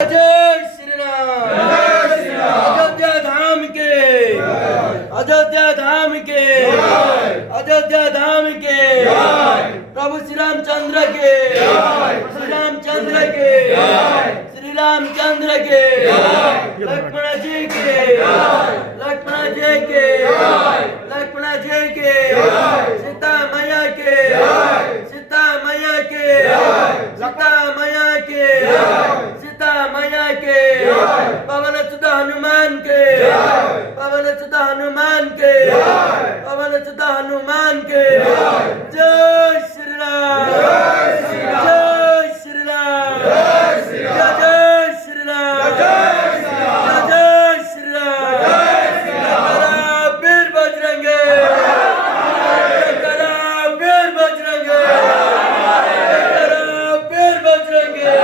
जय श्री राम। अयोध्या धाम के, अयोध्या धाम के, अयोध्या धाम के, प्रभु श्री रामचंद्र के, श्री रामचंद्र के, श्री रामचंद्र के, लक्ष्मण जी के, लक्ष्मण जी के, लक्ष्मण जी के, सीता मैया के, सीता मैया के, सीता मैया के, सीता मैया के, पवन सुत हनुमान के, पवन सुत हनुमान के, पवन सुत हनुमान के, जय श्री राम, जय श्री राम, जय श्री राम, जय श्री राम, जय श्री राम, जय वीर बजरंगे, वीर बजरंगे, वीर बजरंगे।